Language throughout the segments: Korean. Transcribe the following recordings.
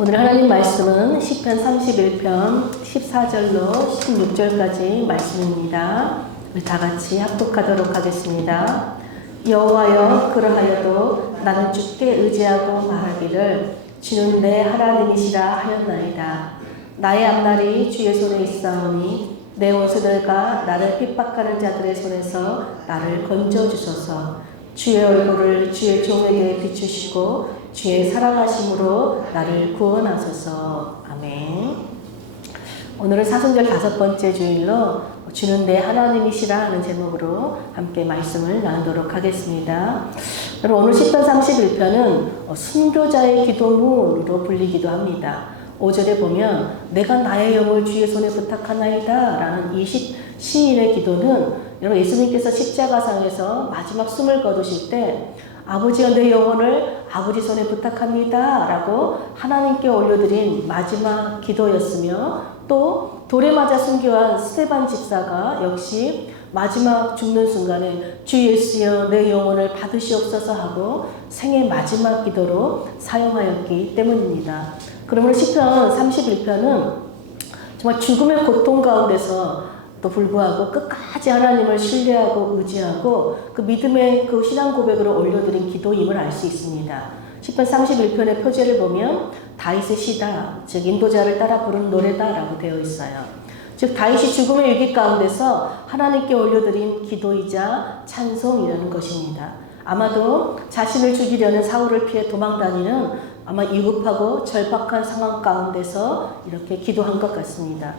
오늘 하나님 말씀은 시편 31편 14절로 16절까지 말씀입니다. 우리 다 같이 합독하도록 하겠습니다. 여호와여, 그러하여도 나는 주께 의지하고 말하기를 주는 내 하나님이시라 하였나이다. 나의 앞날이 주의 손에 있사오니 내 원수들과 나를 핍박하는 자들의 손에서 나를 건져주소서. 주의 얼굴을 주의 종에게 비추시고 주의 사랑하심으로 나를 구원하소서. 아멘. 오늘은 사순절 5번째 주일로 주는 내 하나님이시라 하는 제목으로 함께 말씀을 나누도록 하겠습니다. 여러분, 오늘 시편 31편은 순교자의 기도문으로 불리기도 합니다. 5절에 보면 내가 나의 영을 주의 손에 부탁하나이다 라는 이 시인의 기도는 여러분, 예수님께서 십자가상에서 마지막 숨을 거두실 때 아버지가 내 영혼을 아버지 손에 부탁합니다 라고 하나님께 올려드린 마지막 기도였으며, 또 돌에 맞아 순교한 스데반 집사가 역시 마지막 죽는 순간에 주 예수여 내 영혼을 받으시옵소서 하고 생애 마지막 기도로 사용하였기 때문입니다. 그러므로 시편 31편은 정말 죽음의 고통 가운데서 또 불구하고 끝까지 하나님을 신뢰하고 의지하고 그 믿음의 그 신앙 고백으로 올려드린 기도임을 알 수 있습니다. 시편 31편의 표제를 보면 다윗의 시다, 즉 인도자를 따라 부르는 노래다라고 되어 있어요. 즉 다윗이 죽음의 위기 가운데서 하나님께 올려드린 기도이자 찬송이라는 것입니다. 아마도 자신을 죽이려는 사울을 피해 도망다니는 아마 위급하고 절박한 상황 가운데서 이렇게 기도한 것 같습니다.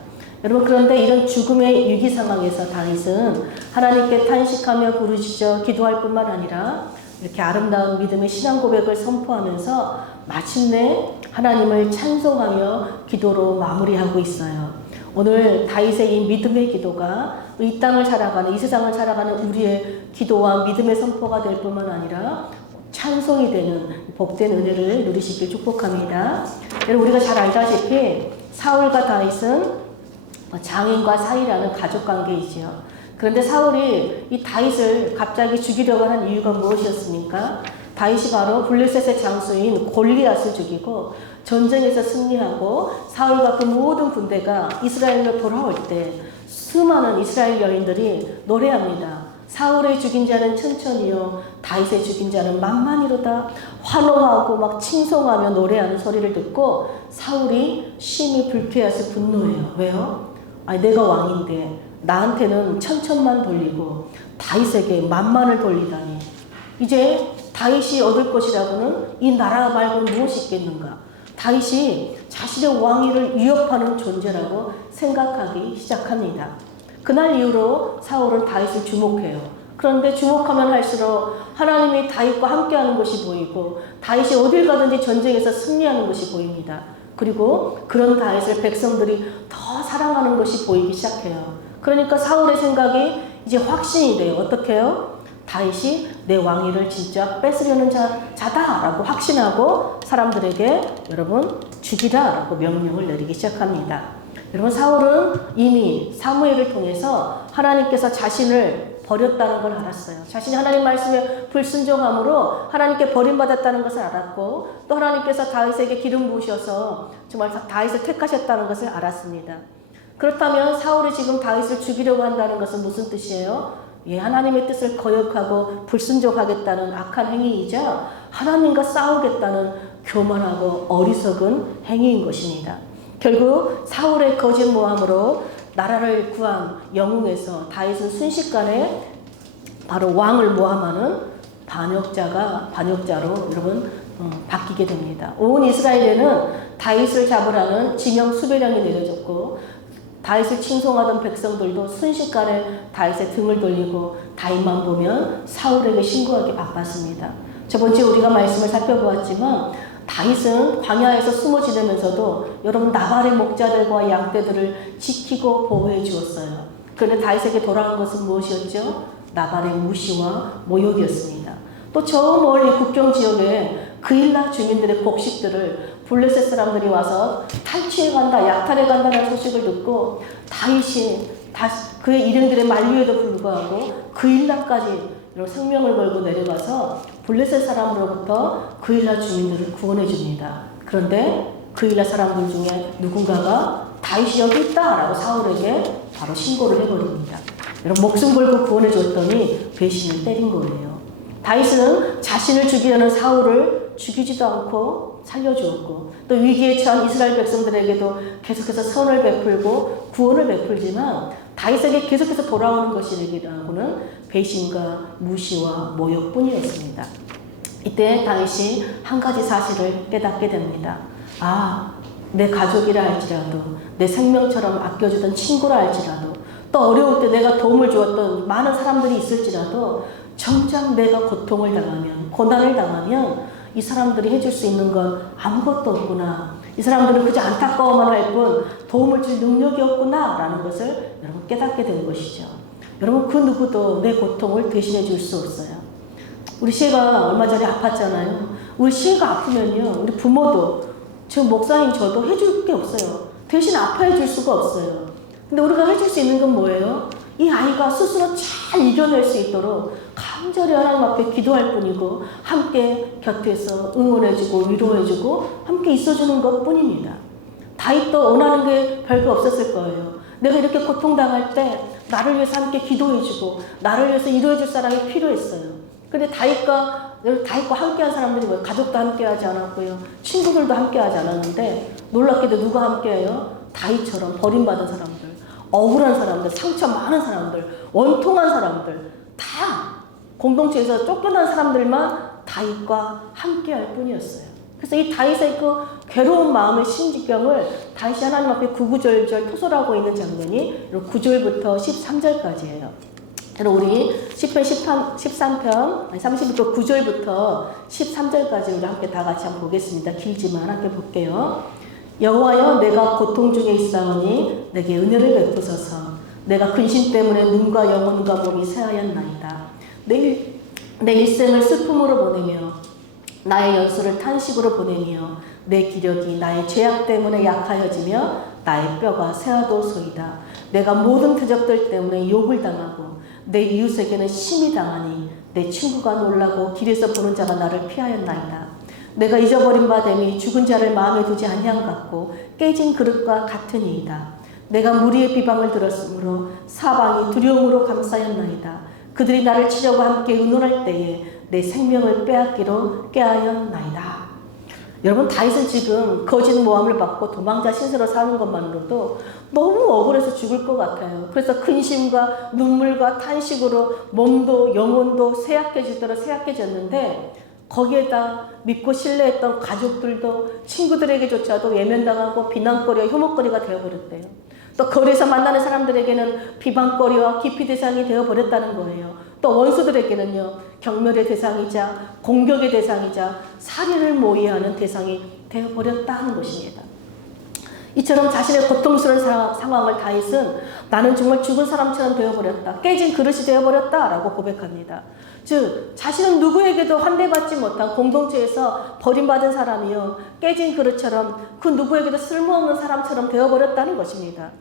여러분, 그런데 이런 죽음의 위기 상황에서 다윗은 하나님께 탄식하며 부르짖어 기도할 뿐만 아니라 이렇게 아름다운 믿음의 신앙 고백을 선포하면서 마침내 하나님을 찬송하며 기도로 마무리하고 있어요. 오늘 다윗의 이 믿음의 기도가 이 땅을 살아가는, 이 세상을 살아가는 우리의 기도와 믿음의 선포가 될 뿐만 아니라 찬송이 되는 복된 은혜를 누리시길 축복합니다. 여러분, 우리가 잘 알다시피 사울과 다윗은 장인과 사위라는 가족관계이지요. 그런데 사울이 이 다윗을 갑자기 죽이려고 한 이유가 무엇이었습니까? 다윗이 바로 블레셋의 장수인 골리앗을 죽이고 전쟁에서 승리하고 사울과 그 모든 군대가 이스라엘로 돌아올 때 수많은 이스라엘 여인들이 노래합니다. 사울의 죽인 자는 천천히요, 다윗의 죽인 자는 만만히로다. 환호하고 막 칭송하며 노래하는 소리를 듣고 사울이 심히 불쾌해서 분노해요. 왜요? 아니, 내가 왕인데 나한테는 천천만 돌리고 다윗에게 만만을 돌리다니. 이제 다윗이 얻을 것이라고는 이 나라 말고 무엇이 있겠는가? 다윗이 자신의 왕위를 위협하는 존재라고 생각하기 시작합니다. 그날 이후로 사울은 다윗을 주목해요. 그런데 주목하면 할수록 하나님이 다윗과 함께하는 것이 보이고 다윗이 어딜 가든지 전쟁에서 승리하는 것이 보입니다. 그리고 그런 다윗을 백성들이 더 사랑하는 것이 보이기 시작해요. 그러니까 사울의 생각이 이제 확신이 돼요. 어떻게 해요? 다윗이 내 왕위를 진짜 뺏으려는 자다라고 확신하고 사람들에게 여러분 죽이라라고 명령을 내리기 시작합니다. 여러분, 사울은 이미 사무엘을 통해서 하나님께서 자신을 버렸다는 걸 알았어요. 자신이 하나님 말씀에 불순종함으로 하나님께 버림받았다는 것을 알았고, 또 하나님께서 다윗에게 기름 부으셔서 정말 다윗을 택하셨다는 것을 알았습니다. 그렇다면 사울이 지금 다윗을 죽이려고 한다는 것은 무슨 뜻이에요? 하나님의 뜻을 거역하고 불순종하겠다는 악한 행위이자 하나님과 싸우겠다는 교만하고 어리석은 행위인 것입니다. 결국 사울의 거짓 모함으로 나라를 구한 영웅에서 다윗은 순식간에 바로 왕을 모함하는 반역자로 여러분 바뀌게 됩니다. 온 이스라엘에는 다윗을 잡으라는 지명 수배령이 내려졌고, 다윗을 칭송하던 백성들도 순식간에 다윗의 등을 돌리고 다윗만 보면 사울에게 신고하기 바빴습니다. 저번 주에 우리가 말씀을 살펴보았지만 다윗은 광야에서 숨어 지내면서도 여러분 나발의 목자들과 양떼들을 지키고 보호해 주었어요. 그런데 다윗에게 돌아온 것은 무엇이었죠? 나발의 무시와 모욕이었습니다. 또 저 멀리 국경 지역에 그일라 주민들의 곡식들을 블레셋 사람들이 와서 탈취해 간다, 약탈해 간다는 소식을 듣고 다윗이 그의 일행들의 만류에도 불구하고 그일라까지 생명을 걸고 내려가서 블레셋 사람으로부터 그일라 주민들을 구원해 줍니다. 그런데 그일라 사람들 중에 누군가가 다윗이 여기 있다라고 사울에게 바로 신고를 해버립니다. 여러분 목숨 걸고 구원해 줬더니 배신을 때린 거예요. 다윗은 자신을 죽이려는 사울을 죽이지도 않고 살려주었고 또 위기에 처한 이스라엘 백성들에게도 계속해서 선을 베풀고 구원을 베풀지만 다윗에게 계속해서 돌아오는 것이라고는 배신과 무시와 모욕뿐이었습니다. 이때 다윗이 한 가지 사실을 깨닫게 됩니다. 아, 내 가족이라 할지라도 내 생명처럼 아껴주던 친구라 할지라도 또 어려울 때 내가 도움을 주었던 많은 사람들이 있을지라도 정작 내가 고통을 당하면 고난을 당하면 이 사람들이 해줄 수 있는 건 아무것도 없구나. 이 사람들은 그저 안타까워만 할 뿐 도움을 줄 능력이 없구나 라는 것을 여러분 깨닫게 된 것이죠. 여러분 그 누구도 내 고통을 대신해 줄 수 없어요. 우리 시애가 얼마 전에 아팠잖아요. 우리 시애가 아프면요 우리 부모도 지금 목사님 저도 해줄 게 없어요. 대신 아파해 줄 수가 없어요. 근데 우리가 해줄 수 있는 건 뭐예요? 이 아이가 스스로 잘 이겨낼 수 있도록 간절히 하나님 앞에 기도할 뿐이고 함께 곁에서 응원해주고 위로해주고 함께 있어주는 것 뿐입니다. 다윗도 원하는 게 별거 없었을 거예요. 내가 이렇게 고통당할 때 나를 위해서 함께 기도해주고 나를 위해서 이루어줄 사람이 필요했어요. 근데 다윗과 함께한 사람들이 뭐예요? 가족도 함께하지 않았고요. 친구들도 함께하지 않았는데 놀랍게도 누가 함께해요? 다윗처럼 버림받은 사람들, 억울한 사람들, 상처 많은 사람들, 원통한 사람들 다 공동체에서 쫓겨난 사람들만 다윗과 함께할 뿐이었어요. 그래서 이 다윗의 그 괴로운 마음의 심지경을 다윗이 하나님 앞에 구구절절 토설하고 있는 장면이 9절부터 13절까지예요. 우리 시편 13편 30부터 9절부터 13절까지 우리 함께 다 같이 한번 보겠습니다. 길지만 함께 볼게요. 여호와여 내가 고통 중에 있사오니 내게 은혜를 베푸소서. 내가 근심 때문에 눈과 영혼과 몸이 쇠하였나이다. 내 일생을 슬픔으로 보내며 나의 연수를 탄식으로 보내며 내 기력이 나의 죄악 때문에 약하여지며 나의 뼈가 쇠하도소이다. 내가 모든 대적들 때문에 욕을 당하고 내 이웃에게는 심히 당하니 내 친구가 놀라고 길에서 보는 자가 나를 피하였나이다. 내가 잊어버린 바 됨이 죽은 자를 마음에 두지 아니함 같고 깨진 그릇과 같으니이다. 내가 무리의 비방을 들었으므로 사방이 두려움으로 감싸였나이다. 그들이 나를 치려고 함께 의논할 때에 내 생명을 빼앗기로 꾀하였나이다. 여러분 다윗은 지금 거짓 모함을 받고 도망자 신세로 사는 것만으로도 너무 억울해서 죽을 것 같아요. 그래서 근심과 눈물과 탄식으로 몸도 영혼도 쇠약해졌는데 거기에다 믿고 신뢰했던 가족들도 친구들에게조차도 외면당하고 비난거리와 혐오거리가 되어버렸대요. 또 거리에서 만나는 사람들에게는 비방거리와 기피 대상이 되어버렸다는 거예요. 또 원수들에게는요 경멸의 대상이자 공격의 대상이자 살인을 모의하는 대상이 되어버렸다는 것입니다. 이처럼 자신의 고통스러운 상황을 다윗은 나는 정말 죽은 사람처럼 되어버렸다. 깨진 그릇이 되어버렸다 라고 고백합니다. 즉 자신은 누구에게도 환대받지 못한 공동체에서 버림받은 사람이요 깨진 그릇처럼 그 누구에게도 쓸모없는 사람처럼 되어버렸다는 것입니다.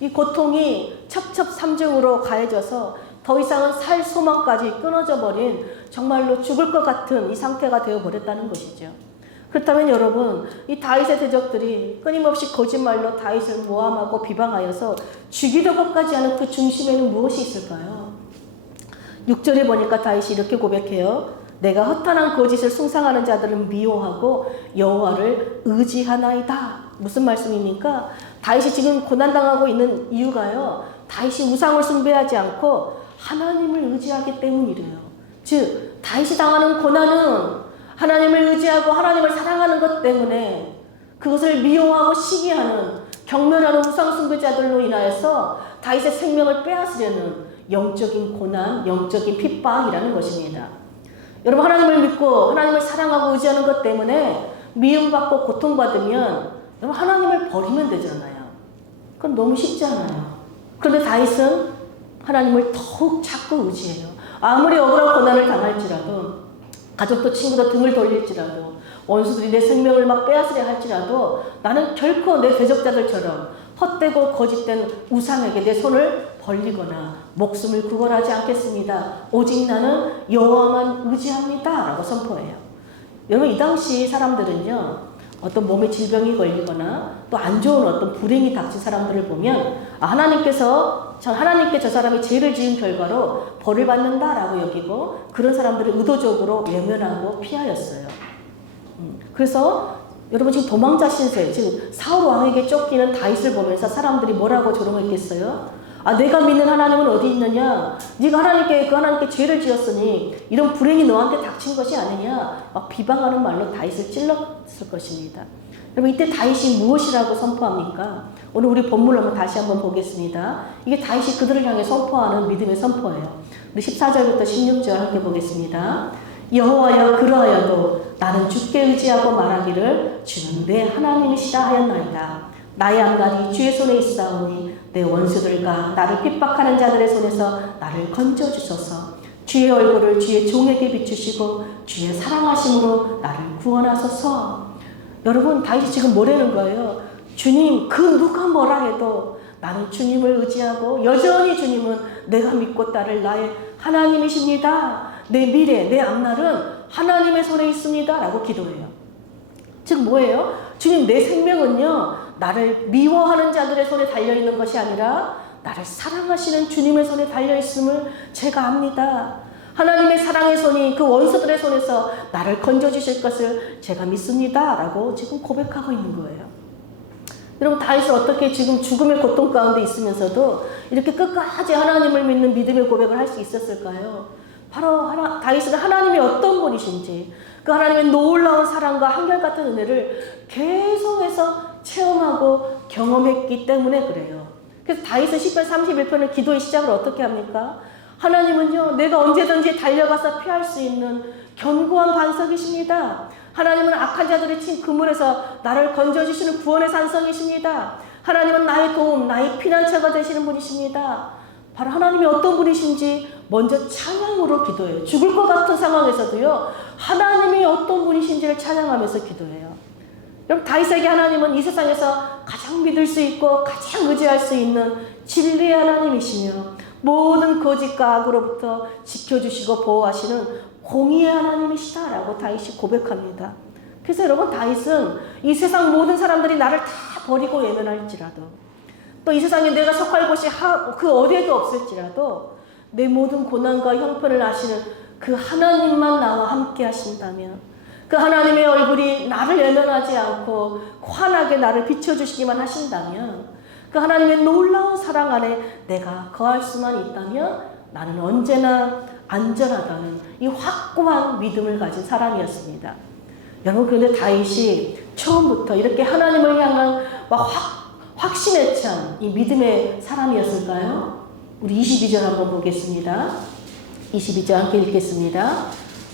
이 고통이 첩첩삼중으로 가해져서 더 이상은 살 소망까지 끊어져 버린 정말로 죽을 것 같은 이 상태가 되어버렸다는 것이죠. 그렇다면 여러분 이 다윗의 대적들이 끊임없이 거짓말로 다윗을 모함하고 비방하여서 죽이려고까지 하는 그 중심에는 무엇이 있을까요? 6절에 보니까 다윗이 이렇게 고백해요. 내가 허탄한 거짓을 숭상하는 자들은 미워하고 여호와를 의지하나이다. 무슨 말씀입니까? 다윗이 지금 고난당하고 있는 이유가요. 다윗이 우상을 숭배하지 않고 하나님을 의지하기 때문이래요. 즉 다윗이 당하는 고난은 하나님을 의지하고 하나님을 사랑하는 것 때문에 그것을 미워하고 시기하는 경멸하는 우상 숭배자들로 인하여서 다윗의 생명을 빼앗으려는 영적인 고난, 영적인 핍박이라는 것입니다. 여러분 하나님을 믿고 하나님을 사랑하고 의지하는 것 때문에 미움받고 고통받으면 여러분 하나님을 버리면 되잖아요. 그건 너무 쉽잖아요. 그런데 다윗은 하나님을 더욱 찾고 의지해요. 아무리 억울한 고난을 당할지라도 가족도 친구도 등을 돌릴지라도 원수들이 내 생명을 막 빼앗으려 할지라도 나는 결코 내 대적자들처럼 헛되고 거짓된 우상에게 내 손을 벌리거나 목숨을 구걸하지 않겠습니다. 오직 나는 여호와만 의지합니다 라고 선포해요. 여러분 이 당시 사람들은요 어떤 몸에 질병이 걸리거나 또 안 좋은 어떤 불행이 닥친 사람들을 보면 하나님께 저 사람이 죄를 지은 결과로 벌을 받는다라고 여기고 그런 저들을 의도적으로 외면하고 피하였어요. 그래서 여러분 지금 도망자 신세, 지금 사울 왕에게 쫓기는 다윗을 보면서 사람들이 뭐라고 조롱했겠어요? 내가 믿는 하나님은 어디 있느냐? 네가 하나님께 죄를 지었으니 이런 불행이 너한테 닥친 것이 아니냐? 막 비방하는 말로 다윗을 찔렀을 것입니다. 여러분 이때 다윗이 무엇이라고 선포합니까? 오늘 우리 본문을 다시 한번 보겠습니다. 이게 다윗이 그들을 향해 선포하는 믿음의 선포예요. 우리 14절부터 16절 함께 보겠습니다. 여호와여 그러하여도 나는 주께 의지하고 말하기를 주는 내 하나님이시라 하였나이다. 나의 앞날이 주의 손에 있사오니 내 원수들과 나를 핍박하는 자들의 손에서 나를 건져주소서. 주의 얼굴을 주의 종에게 비추시고 주의 사랑하심으로 나를 구원하소서. 여러분 다윗이 지금 뭐라는 거예요? 주님 그 누가 뭐라 해도 나는 주님을 의지하고 여전히 주님은 내가 믿고 따를 나의 하나님이십니다. 내 미래, 내 앞날은 하나님의 손에 있습니다. 라고 기도해요. 즉 뭐예요? 주님 내 생명은요 나를 미워하는 자들의 손에 달려있는 것이 아니라 나를 사랑하시는 주님의 손에 달려있음을 제가 압니다. 하나님의 사랑의 손이 그 원수들의 손에서 나를 건져주실 것을 제가 믿습니다. 라고 지금 고백하고 있는 거예요. 여러분 다윗은 어떻게 지금 죽음의 고통 가운데 있으면서도 이렇게 끝까지 하나님을 믿는 믿음의 고백을 할 수 있었을까요? 바로 다윗은 하나님이 어떤 분이신지 그 하나님의 놀라운 사랑과 한결같은 은혜를 계속해서 체험하고 경험했기 때문에 그래요. 그래서 다윗은 시편 31편의 기도의 시작을 어떻게 합니까? 하나님은요 내가 언제든지 달려가서 피할 수 있는 견고한 반석이십니다. 하나님은 악한 자들의 친 그물에서 나를 건져주시는 구원의 산성이십니다. 하나님은 나의 도움, 나의 피난처가 되시는 분이십니다. 바로 하나님이 어떤 분이신지 먼저 찬양으로 기도해요. 죽을 것 같은 상황에서도요 하나님이 어떤 분이신지를 찬양하면서 기도해요. 여러분 다윗에게 하나님은 이 세상에서 가장 믿을 수 있고 가장 의지할 수 있는 진리의 하나님이시며 모든 거짓과 악으로부터 지켜주시고 보호하시는 공의의 하나님이시다라고 다윗이 고백합니다. 그래서 여러분 다윗은 이 세상 모든 사람들이 나를 다 버리고 외면할지라도 또 이 세상에 내가 속할 곳이 그 어디에도 없을지라도 내 모든 고난과 형편을 아시는 그 하나님만 나와 함께 하신다면 그 하나님의 얼굴이 나를 외면하지 않고 환하게 나를 비춰주시기만 하신다면 그 하나님의 놀라운 사랑 안에 내가 거할 수만 있다면 나는 언제나 안전하다는 이 확고한 믿음을 가진 사람이었습니다. 여러분 그런데 다윗이 처음부터 이렇게 하나님을 향한 확신에 찬 이 믿음의 사람이었을까요? 우리 22절 한번 보겠습니다. 22절 함께 읽겠습니다.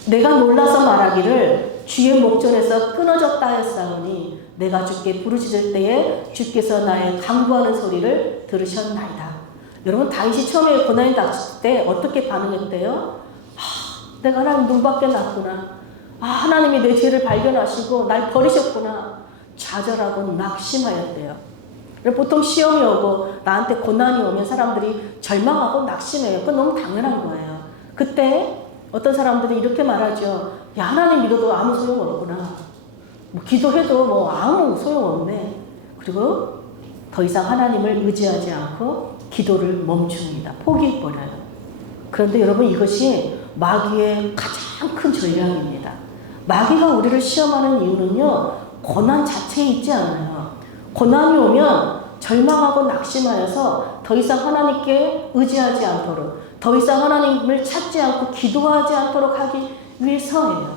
내가 놀라서 말하기를 주의 목전에서 끊어졌다 하였사오니 내가 주께 부르짖을 때에 주께서 나의 간구하는 소리를 들으셨나이다. 여러분 다윗이 처음에 고난이 닥칠 때 어떻게 반응했대요? 내가 하나님 눈밖에 났구나. 하나님이 내 죄를 발견하시고 날 버리셨구나. 좌절하고 낙심하였대요. 보통 시험이 오고 나한테 고난이 오면 사람들이 절망하고 낙심해요. 그건 너무 당연한 거예요. 그때 어떤 사람들이 이렇게 말하죠. 야 하나님 믿어도 아무 소용없구나. 기도해도 아무 소용없네. 그리고 더 이상 하나님을 의지하지 않고 기도를 멈춥니다. 포기해버려요. 그런데 여러분 이것이 마귀의 가장 큰 전략입니다. 마귀가 우리를 시험하는 이유는요. 고난 자체에 있지 않아요. 고난이 오면 절망하고 낙심하여서 더 이상 하나님께 의지하지 않도록 더 이상 하나님을 찾지 않고 기도하지 않도록 하기 위해서예요.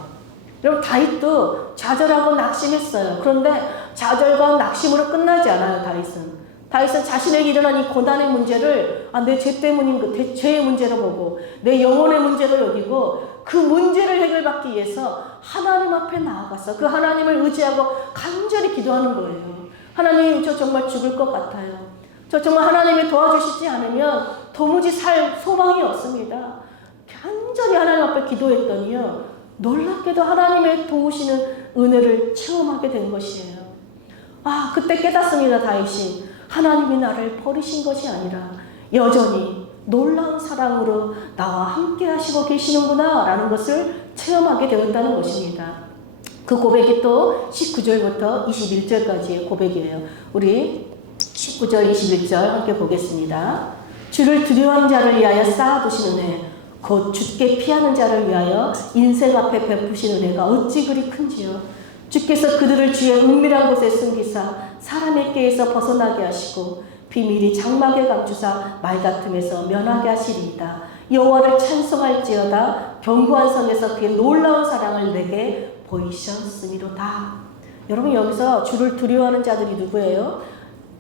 여러분 다윗도 좌절하고 낙심했어요. 그런데 좌절과 낙심으로 끝나지 않아요. 다윗은 자신에게 일어난 이 고난의 문제를 내 죄 때문인 죄의 문제로 보고 내 영혼의 문제로 여기고 그 문제를 해결받기 위해서 하나님 앞에 나아가서 그 하나님을 의지하고 간절히 기도하는 거예요. 하나님 저 정말 죽을 것 같아요. 저 정말 하나님이 도와주시지 않으면 도무지 살 소망이 없습니다. 간절히 하나님 앞에 기도했더니요. 놀랍게도 하나님의 도우시는 은혜를 체험하게 된 것이에요. 그때 깨닫습니다. 다윗이 하나님이 나를 버리신 것이 아니라 여전히 놀라운 사랑으로 나와 함께 하시고 계시는구나 라는 것을 체험하게 되었다는 것입니다. 그 고백이 또 19절부터 21절까지의 고백이에요. 우리 19절, 21절 함께 보겠습니다. 주를 두려워하는 자를 위하여 쌓아두시는 은혜, 곧 주께 피하는 자를 위하여 인생 앞에 베푸신 은혜가 어찌 그리 큰지요. 주께서 그들을 주의 은밀한 곳에 숨기사 사람의 꾀에서 벗어나게 하시고 비밀이 장막에 감추사 말다툼에서 면하게 하시리이다. 여호와를 찬송할지어다. 견고한 성에서 그의 놀라운 사랑을 내게 보이셨음이로다. 여러분, 여기서 주를 두려워하는 자들이 누구예요?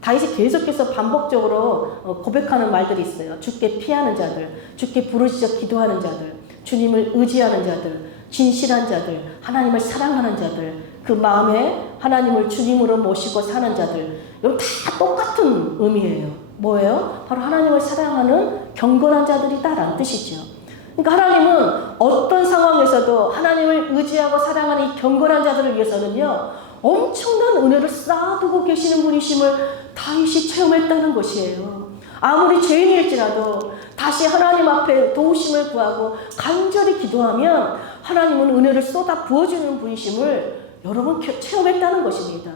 다윗이 계속해서 반복적으로 고백하는 말들이 있어요. 주께 피하는 자들, 주께 부르짖어 기도하는 자들, 주님을 의지하는 자들, 진실한 자들, 하나님을 사랑하는 자들, 그 마음에 하나님을 주님으로 모시고 사는 자들. 여러분, 다 똑같은 의미예요. 뭐예요? 바로 하나님을 사랑하는 경건한 자들이다라는 뜻이죠. 그러니까 하나님은 어떤 상황에서도 하나님을 의지하고 사랑하는 이 경건한 자들을 위해서는요, 엄청난 은혜를 쌓아두고 계시는 분이심을 다윗이 체험했다는 것이에요. 아무리 죄인일지라도 다시 하나님 앞에 도우심을 구하고 간절히 기도하면 하나님은 은혜를 쏟아 부어주는 분이심을 여러분 체험했다는 것입니다.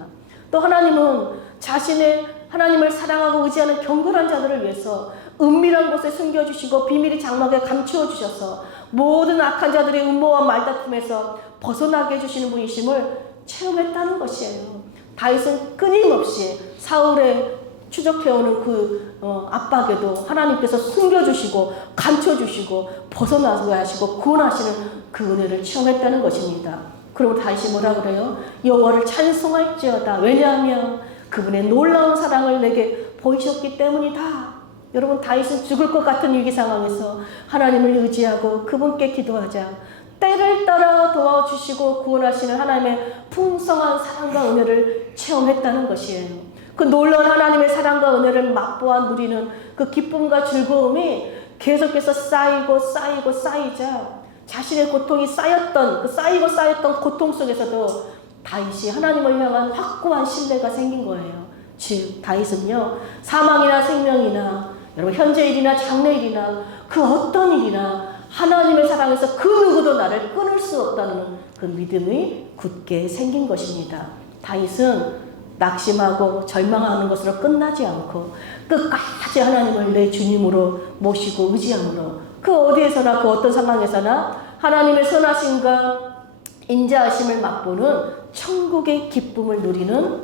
또 하나님은 자신의 하나님을 사랑하고 의지하는 경건한 자들을 위해서 은밀한 곳에 숨겨주시고 비밀이 장막에 감추어 주셔서 모든 악한 자들의 음모와 말다툼에서 벗어나게 해주시는 분이심을 체험했다는 것이에요. 다윗은 끊임없이 사울의 추적해오는 그 압박에도 하나님께서 숨겨주시고 감춰주시고 벗어나게 하시고 구원하시는 그 은혜를 체험했다는 것입니다. 그리고 다윗이 뭐라 그래요? 여호와를 찬송할지어다. 왜냐하면 그분의 놀라운 사랑을 내게 보이셨기 때문이다. 여러분, 다윗은 죽을 것 같은 위기 상황에서 하나님을 의지하고 그분께 기도하자 때를 따라 도와주시고 구원하시는 하나님의 풍성한 사랑과 은혜를 체험했다는 것이에요. 그 놀라운 하나님의 사랑과 은혜를 맛보아 누리는 그 기쁨과 즐거움이 계속해서 쌓이자 자신의 고통이 쌓였던, 그 쌓였던 고통 속에서도 다윗이 하나님을 향한 확고한 신뢰가 생긴 거예요. 즉, 다윗은요, 사망이나 생명이나 여러분 현재일이나 장래일이나 그 어떤 일이나 하나님의 사랑에서 그 누구도 나를 끊을 수 없다는 그 믿음이 굳게 생긴 것입니다. 다윗은 낙심하고 절망하는 것으로 끝나지 않고 끝까지 하나님을 내 주님으로 모시고 의지함으로 그 어디에서나 그 어떤 상황에서나 하나님의 선하심과 인자하심을 맛보는 천국의 기쁨을 누리는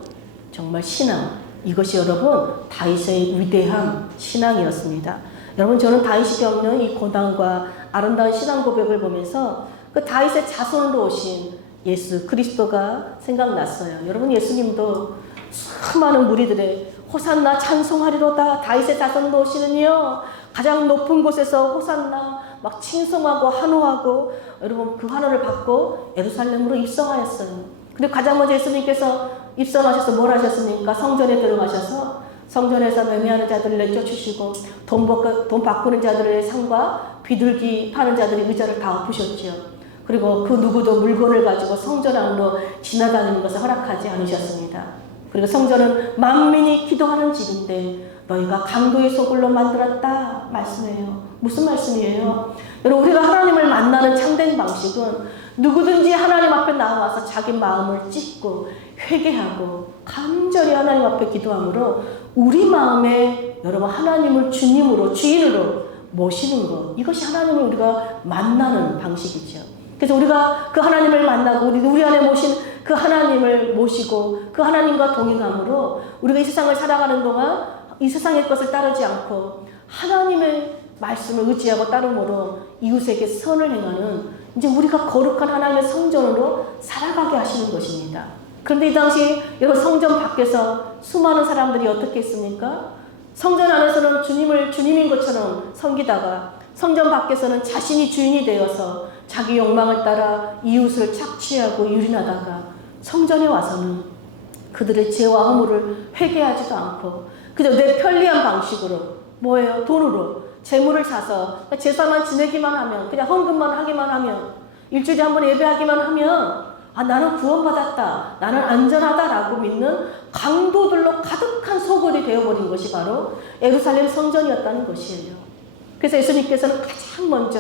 정말 신앙, 이것이 여러분 다윗의 위대한 신앙이었습니다. 여러분, 저는 다윗이 겪는 이 고난과 아름다운 신앙 고백을 보면서 그 다윗의 자손으로 오신 예수 그리스도가 생각났어요. 여러분, 예수님도 수많은 무리들의 호산나 찬송하리로다, 다윗의 자손으로 오시는요, 가장 높은 곳에서 호산나 막 칭송하고 환호하고 여러분 그 환호를 받고 예루살렘으로 입성하였어요. 근데 가장 먼저 예수님께서 입성하셔서 뭘 하셨습니까? 성전에 들어가셔서 성전에서 매매하는 자들을 내쫓으시고 돈 바꾸는 자들의 상과 비둘기 파는 자들의 의자를 다 엎으셨죠. 그리고 그 누구도 물건을 가지고 성전 안으로 지나다니는 것을 허락하지 않으셨습니다. 그리고 성전은 만민이 기도하는 집인데 너희가 강도의 소굴로 만들었다 말씀이에요. 무슨 말씀이에요? 여러분, 우리가 하나님을 만나는 참된 방식은 누구든지 하나님 앞에 나와서 자기 마음을 찢고 회개하고 간절히 하나님 앞에 기도함으로 우리 마음에 여러분 하나님을 주님으로 주인으로 모시는 것, 이것이 하나님을 우리가 만나는 방식이죠. 그래서 우리가 그 하나님을 만나고 우리 안에 모신 그 하나님을 모시고 그 하나님과 동행함으로 우리가 이 세상을 살아가는 동안 이 세상의 것을 따르지 않고 하나님의 말씀을 의지하고 따름으로 이웃에게 선을 행하는 이제 우리가 거룩한 하나님의 성전으로 살아가게 하시는 것입니다. 그런데 이 당시 여러분 성전 밖에서 수많은 사람들이 어떻게 했습니까? 성전 안에서는 주님을 주님인 것처럼 섬기다가 성전 밖에서는 자신이 주인이 되어서 자기 욕망을 따라 이웃을 착취하고 유린하다가 성전에 와서는 그들의 죄와 허물을 회개하지도 않고 그저 내 편리한 방식으로 뭐예요? 돈으로 재물을 사서 제사만 지내기만 하면 그냥 헌금만 하기만 하면 일주일에 한 번 예배하기만 하면 나는 구원받았다, 나는 안전하다라고 믿는 강도들로 가득한 소굴이 되어버린 것이 바로 예루살렘 성전이었다는 것이에요. 그래서 예수님께서는 가장 먼저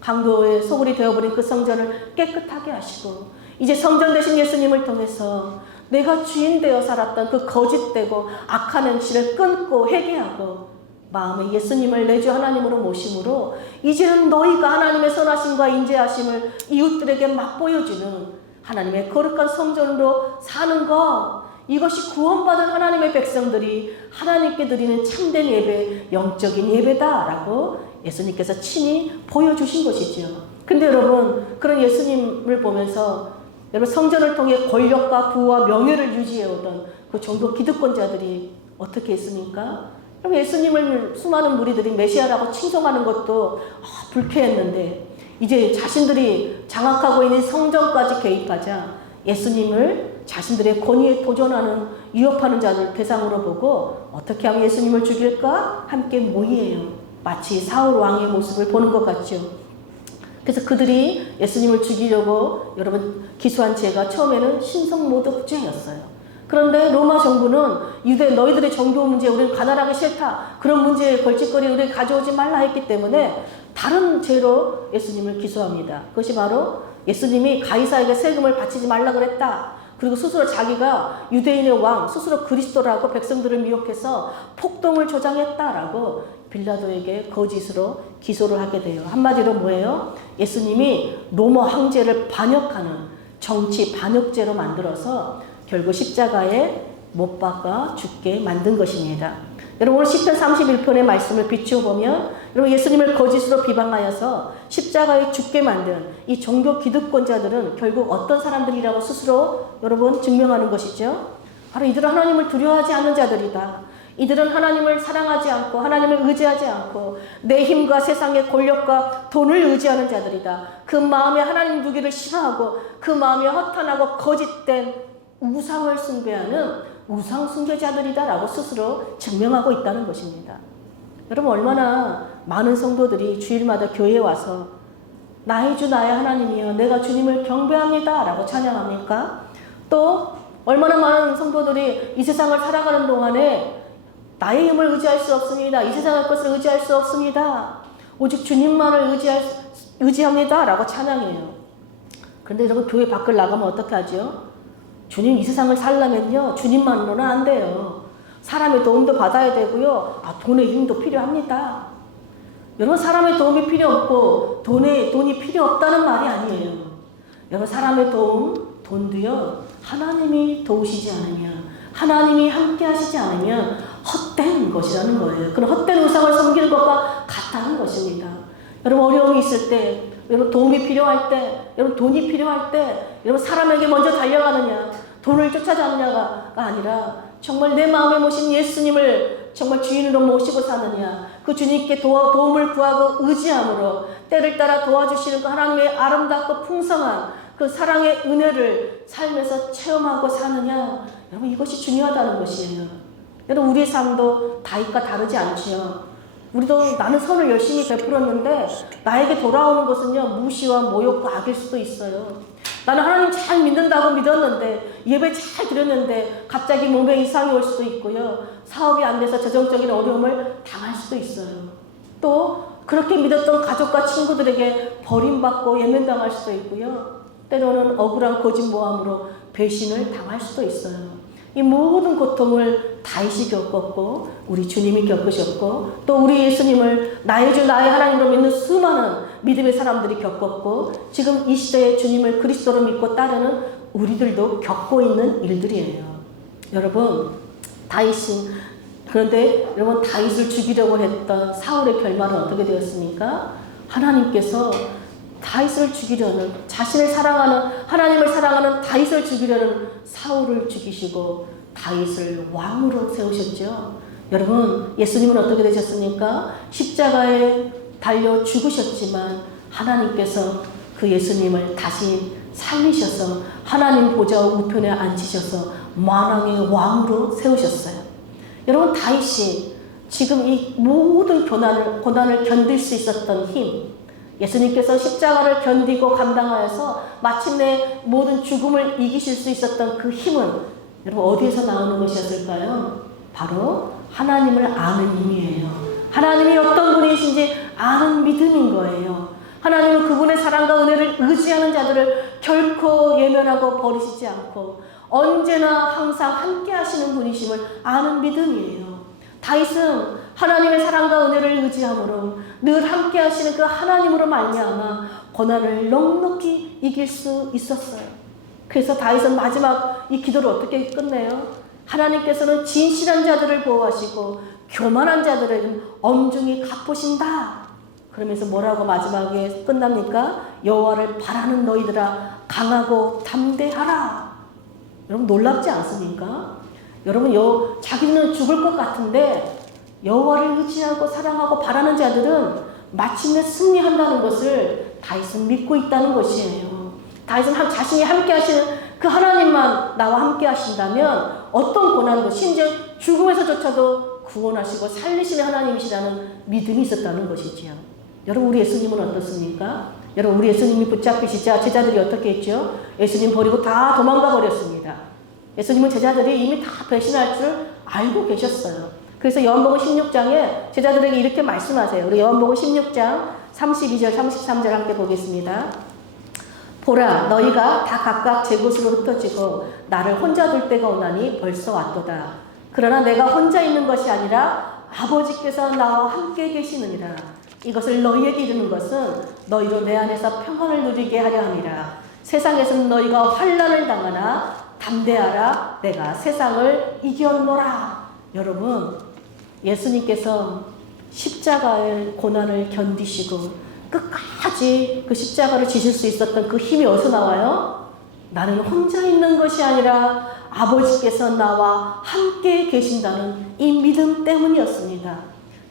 강도의 소굴이 되어버린 그 성전을 깨끗하게 하시고 이제 성전 되신 예수님을 통해서 내가 주인 되어 살았던 그 거짓되고 악한 행실을 끊고 회개하고 마음에 예수님을 내 주 하나님으로 모심으로 이제는 너희가 하나님의 선하심과 인자하심을 이웃들에게 맛보여주는 하나님의 거룩한 성전으로 사는 것, 이것이 구원받은 하나님의 백성들이 하나님께 드리는 참된 예배, 영적인 예배다라고 예수님께서 친히 보여주신 것이죠. 근데 여러분, 그런 예수님을 보면서 여러분 성전을 통해 권력과 부와 명예를 유지해오던 그 종교 기득권자들이 어떻게 했습니까? 예수님을 수많은 무리들이 메시아라고 칭송하는 것도 불쾌했는데 이제 자신들이 장악하고 있는 성전까지 개입하자 예수님을 자신들의 권위에 도전하는 위협하는 자들 대상으로 보고 어떻게 하면 예수님을 죽일까? 함께 모이에요. 마치 사울 왕의 모습을 보는 것 같죠. 그래서 그들이 예수님을 죽이려고 여러분 기수한 죄가 처음에는 신성모독죄였어요. 그런데 로마 정부는 유대 너희들의 종교 문제 우리는 가난하기 싫다. 그런 문제에 걸칫거리 우리 가져오지 말라 했기 때문에 다른 죄로 예수님을 기소합니다. 그것이 바로 예수님이 가이사에게 세금을 바치지 말라 그랬다. 그리고 스스로 자기가 유대인의 왕, 스스로 그리스도라고 백성들을 미혹해서 폭동을 조장했다라고 빌라도에게 거짓으로 기소를 하게 돼요. 한마디로 뭐예요? 예수님이 로마 황제를 반역하는 정치 반역죄로 만들어서 결국 십자가에 못 박아 죽게 만든 것입니다. 여러분 오늘 시편 31편의 말씀을 비추어 보면 여러분 예수님을 거짓으로 비방하여서 십자가에 죽게 만든 이 종교 기득권자들은 결국 어떤 사람들이라고 스스로 여러분 증명하는 것이죠. 바로 이들은 하나님을 두려워하지 않는 자들이다. 이들은 하나님을 사랑하지 않고 하나님을 의지하지 않고 내 힘과 세상의 권력과 돈을 의지하는 자들이다. 그 마음에 하나님 두기를 싫어하고 그 마음에 허탄하고 거짓된 우상을 숭배하는 우상 숭배자들이다라고 스스로 증명하고 있다는 것입니다. 여러분 얼마나 많은 성도들이 주일마다 교회에 와서 나의 주 나의 하나님이여 내가 주님을 경배합니다 라고 찬양합니까? 또 얼마나 많은 성도들이 이 세상을 살아가는 동안에 나의 힘을 의지할 수 없습니다. 이 세상의 것을 의지할 수 없습니다. 오직 주님만을 의지합니다 라고 찬양해요. 그런데 여러분 교회 밖을 나가면 어떻게 하죠? 주님 이 세상을 살려면요 주님만으로는 안 돼요. 사람의 도움도 받아야 되고요. 돈의 힘도 필요합니다. 여러분 사람의 도움이 필요 없고 돈이 필요 없다는 말이 아니에요. 여러분 사람의 도움, 돈도요 하나님이 도우시지 않으면 하나님이 함께 하시지 않으면 헛된 것이라는 거예요. 그런 헛된 우상을 섬기는 것과 같다는 것입니다. 여러분 어려움이 있을 때 여러분 도움이 필요할 때, 여러분 돈이 필요할 때, 여러분 사람에게 먼저 달려가느냐, 돈을 쫓아가느냐가 아니라 정말 내 마음에 모신 예수님을 정말 주인으로 모시고 사느냐, 그 주님께 도움을 구하고 의지함으로 때를 따라 도와주시는 그 하나님의 아름답고 풍성한 그 사랑의 은혜를 삶에서 체험하고 사느냐, 여러분 이것이 중요하다는 것이에요. 여러분 우리의 삶도 다윗과 다르지 않지요. 우리도 나는 선을 열심히 베풀었는데 나에게 돌아오는 것은요 무시와 모욕과 악일 수도 있어요. 나는 하나님 잘 믿는다고 믿었는데 예배 잘 드렸는데 갑자기 몸에 이상이 올 수도 있고요. 사업이 안 돼서 재정적인 어려움을 당할 수도 있어요. 또 그렇게 믿었던 가족과 친구들에게 버림받고 예면당할 수도 있고요. 때로는 억울한 거짓모함으로 배신을 당할 수도 있어요. 이 모든 고통을 다윗이 겪었고 우리 주님이 겪으셨고 또 우리 예수님을 나의 주 나의 하나님으로 믿는 수많은 믿음의 사람들이 겪었고 지금 이 시대에 주님을 그리스도로 믿고 따르는 우리들도 겪고 있는 일들이에요. 여러분 다윗이 그런데 여러분 다윗을 죽이려고 했던 사울의 결말은 어떻게 되었습니까? 하나님께서 다윗을 죽이려는 자신을 사랑하는 하나님을 사랑하는 다윗을 죽이려는 사울을 죽이시고 다윗을 왕으로 세우셨죠. 여러분 예수님은 어떻게 되셨습니까? 십자가에 달려 죽으셨지만 하나님께서 그 예수님을 다시 살리셔서 하나님 보좌 우편에 앉히셔서 만왕의 왕으로 세우셨어요. 여러분 다윗이 지금 이 모든 고난을 견딜 수 있었던 힘, 예수님께서 십자가를 견디고 감당하여서 마침내 모든 죽음을 이기실 수 있었던 그 힘은 여러분 어디에서 나오는 것이었을까요? 바로 하나님을 아는 힘이에요. 하나님이 어떤 분이신지 아는 믿음인 거예요. 하나님은 그분의 사랑과 은혜를 의지하는 자들을 결코 예면하고 버리시지 않고 언제나 항상 함께 하시는 분이심을 아는 믿음이에요. 다윗은 하나님의 사랑과 은혜를 의지함으로 늘 함께 하시는 그 하나님으로 말미암아 고난을 넉넉히 이길 수 있었어요. 그래서 다윗은 마지막 이 기도를 어떻게 끝내요? 하나님께서는 진실한 자들을 보호하시고 교만한 자들은 엄중히 갚으신다. 그러면서 뭐라고 마지막에 끝납니까? 여호와를 바라는 너희들아 강하고 담대하라. 여러분 놀랍지 않습니까? 여러분 자기는 죽을 것 같은데 여호와를 의지하고 사랑하고 바라는 자들은 마침내 승리한다는 것을 다윗은 믿고 있다는 것이에요. 다윗은 자신이 함께 하시는 그 하나님만 나와 함께 하신다면 어떤 고난도 심지어 죽음에서조차도 구원하시고 살리시는 하나님이시라는 믿음이 있었다는 것이지요. 여러분 우리 예수님은 어떻습니까? 여러분 우리 예수님이 붙잡히시자 제자들이 어떻게 했죠? 예수님 버리고 다 도망가 버렸습니다. 예수님은 제자들이 이미 다 배신할 줄 알고 계셨어요. 그래서 요한복음 16장에 제자들에게 이렇게 말씀하세요. 우리 요한복음 16장 32절 33절 함께 보겠습니다. 보라 너희가 다 각각 제 곳으로 흩어지고 나를 혼자 둘 때가 오나니 벌써 왔도다. 그러나 내가 혼자 있는 것이 아니라 아버지께서 나와 함께 계시느니라. 이것을 너희에게 이르는 것은 너희로 내 안에서 평안을 누리게 하려 함이라. 세상에서는 너희가 환난을 당하나 담대하라. 내가 세상을 이겼노라. 여러분 예수님께서 십자가의 고난을 견디시고 끝까지 그 십자가를 지실 수 있었던 그 힘이 어디서 나와요? 나는 혼자 있는 것이 아니라 아버지께서 나와 함께 계신다는 이 믿음 때문이었습니다.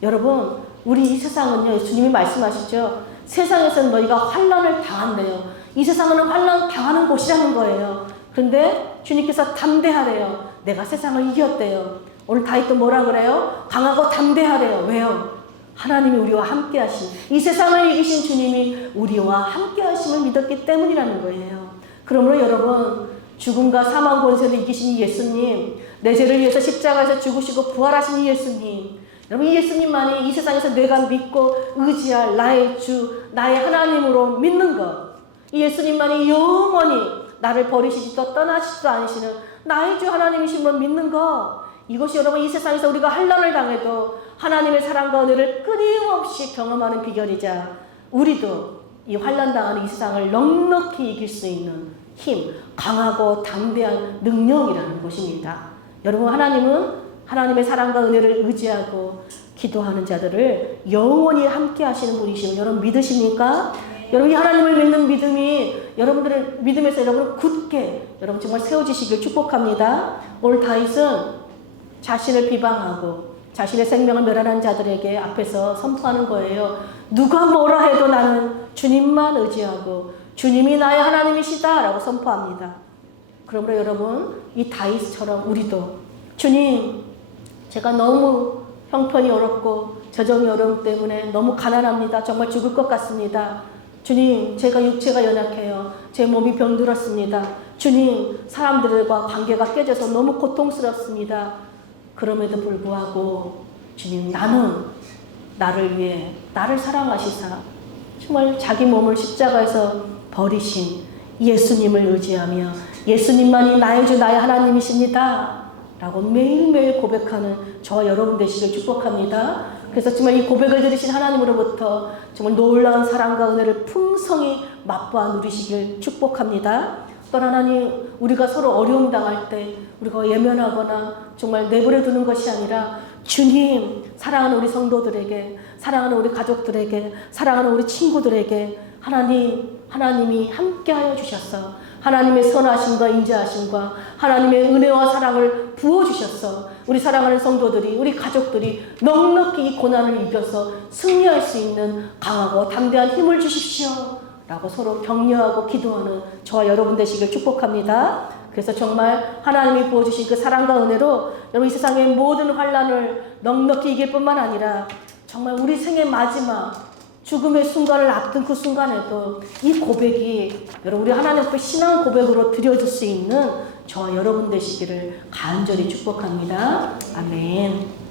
여러분 우리 이 세상은요 주님이 말씀하시죠. 세상에서는 너희가 환난을 당한대요. 이 세상은 환난 당하는 곳이라는 거예요. 그런데 주님께서 담대하래요. 내가 세상을 이겼대요. 오늘 다윗도 뭐라 그래요? 강하고 담대하래요. 왜요? 하나님이 우리와 함께 하신 이 세상을 이기신 주님이 우리와 함께 하심을 믿었기 때문이라는 거예요. 그러므로 여러분 죽음과 사망 권세를 이기신 이 예수님, 내 죄를 위해서 십자가에서 죽으시고 부활하신 이 예수님, 여러분 이 예수님만이 이 세상에서 내가 믿고 의지할 나의 주, 나의 하나님으로 믿는 것, 이 예수님만이 영원히 나를 버리시지도 떠나시지도 않으시는 나의 주 하나님이심을 믿는 것, 이것이 여러분 이 세상에서 우리가 환난을 당해도 하나님의 사랑과 은혜를 끊임없이 경험하는 비결이자 우리도 이 환난 당하는 이 세상을 넉넉히 이길 수 있는 힘, 강하고 담대한 능력이라는 것입니다. 여러분 하나님은 하나님의 사랑과 은혜를 의지하고 기도하는 자들을 영원히 함께 하시는 분이심을 여러분 믿으십니까? 여러분 이 하나님을 믿는 믿음이 여러분들의 믿음에서 여러분 굳게 여러분 정말 세워지시길 축복합니다. 오늘 다윗은 자신을 비방하고 자신의 생명을 멸하는 자들에게 앞에서 선포하는 거예요. 누가 뭐라 해도 나는 주님만 의지하고 주님이 나의 하나님이시다 라고 선포합니다. 그러므로 여러분 이 다윗처럼 우리도 주님 제가 너무 형편이 어렵고 저정이 어려움 때문에 너무 가난합니다. 정말 죽을 것 같습니다. 주님 제가 육체가 연약해요. 제 몸이 병들었습니다. 주님 사람들과 관계가 깨져서 너무 고통스럽습니다. 그럼에도 불구하고 주님 나는 나를 위해 나를 사랑하시사 정말 자기 몸을 십자가에서 버리신 예수님을 의지하며 예수님만이 나의 주 나의 하나님이십니다 라고 매일매일 고백하는 저와 여러분 되시길 축복합니다. 그래서 정말 이 고백을 들으신 하나님으로부터 정말 놀라운 사랑과 은혜를 풍성히 맛보아 누리시길 축복합니다. 또 하나님 우리가 서로 어려움 당할 때 우리가 예면하거나 정말 내버려 두는 것이 아니라 주님 사랑하는 우리 성도들에게 사랑하는 우리 가족들에게 사랑하는 우리 친구들에게 하나님이 함께하여 주셔서 하나님의 선하심과 인자하심과 하나님의 은혜와 사랑을 부어주셔서 우리 사랑하는 성도들이 우리 가족들이 넉넉히 이 고난을 이겨서 승리할 수 있는 강하고 담대한 힘을 주십시오 라고 서로 격려하고 기도하는 저와 여러분 되시길 축복합니다. 그래서 정말 하나님이 부어주신 그 사랑과 은혜로 여러분 이 세상의 모든 환난을 넉넉히 이길 뿐만 아니라 정말 우리 생의 마지막 죽음의 순간을 앞둔 그 순간에도 이 고백이 여러분 우리 하나님 앞에 신앙 고백으로 드려질 수 있는 저와 여러분 되시기를 간절히 축복합니다. 아멘.